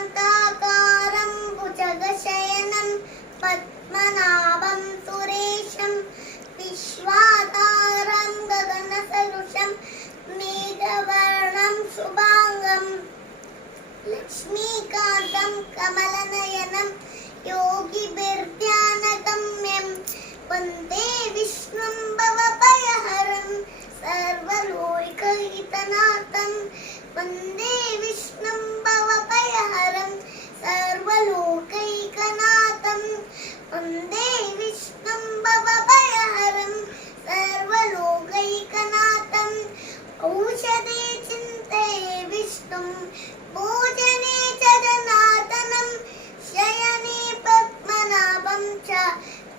शान्ताकारं भुजगशयनं पद्मनाभं सुरेशं विश्वाधारं गगनसदृशं मेघवर्णं शुभांगं लक्ष्मीकान्तं कमलनयनं योगिभिर्ध्यानगम्यं वन्दे विष्णुं भवभयहरं सर्वलोकहितनाथं वन्दे विष्णुं भवभयहरं सर्वलोकैकनाथं वन्दे विष्णुं भवभयहरं सर्वलोकैकनाथं औषधे चिन्तये विष्णुं भोजने च जनार्दनं शयने पद्मनाभं च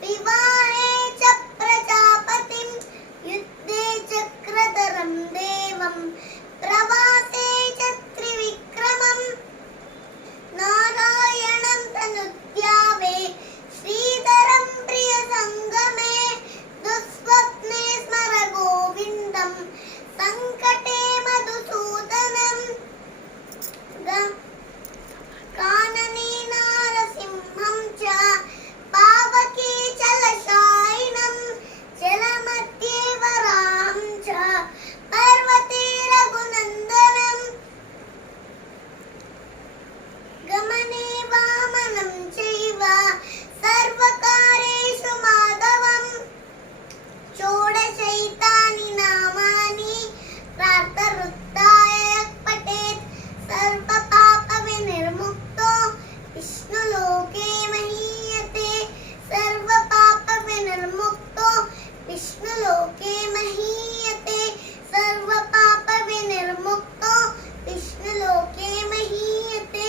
विवाहे च प्रजापतिं युद्धे चक्रधरं देवं प्रवासे च त्रिविक्रमं नारायणं तनुद्यावे श्रीधरं प्रियसङ्गमे दुःस्वप्ने स्मर गोविन्दं सङ्कटे मधुसूदनं कानने नारसिंहं च पावके चलशायिनं जलमध्ये वराहं च पर्वते रघुनन्दनं गमने वामनं चैव सर्वकारेषु माधवं षोडशैतानि नामानि प्रातरुत्थाय यः पठेत् सर्वपापविनिर्मुक्तो विष्णुलोके महीयते सर्वपापविनिर्मुक्तो विष्णुलोके महीयते सर्वपापविनिर्मुक्तो विष्णुलोके महीयते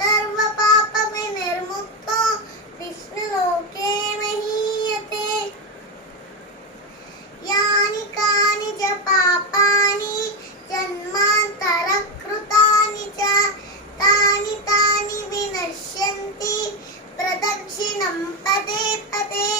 सर्वपापविनिर्मुक्तो विष्णुलोके महीयते यानि कानि च पापानि जन्मान्तरकृतानि च तानि तानि विनश्यन्ति प्रदक्षिणं पदे पदे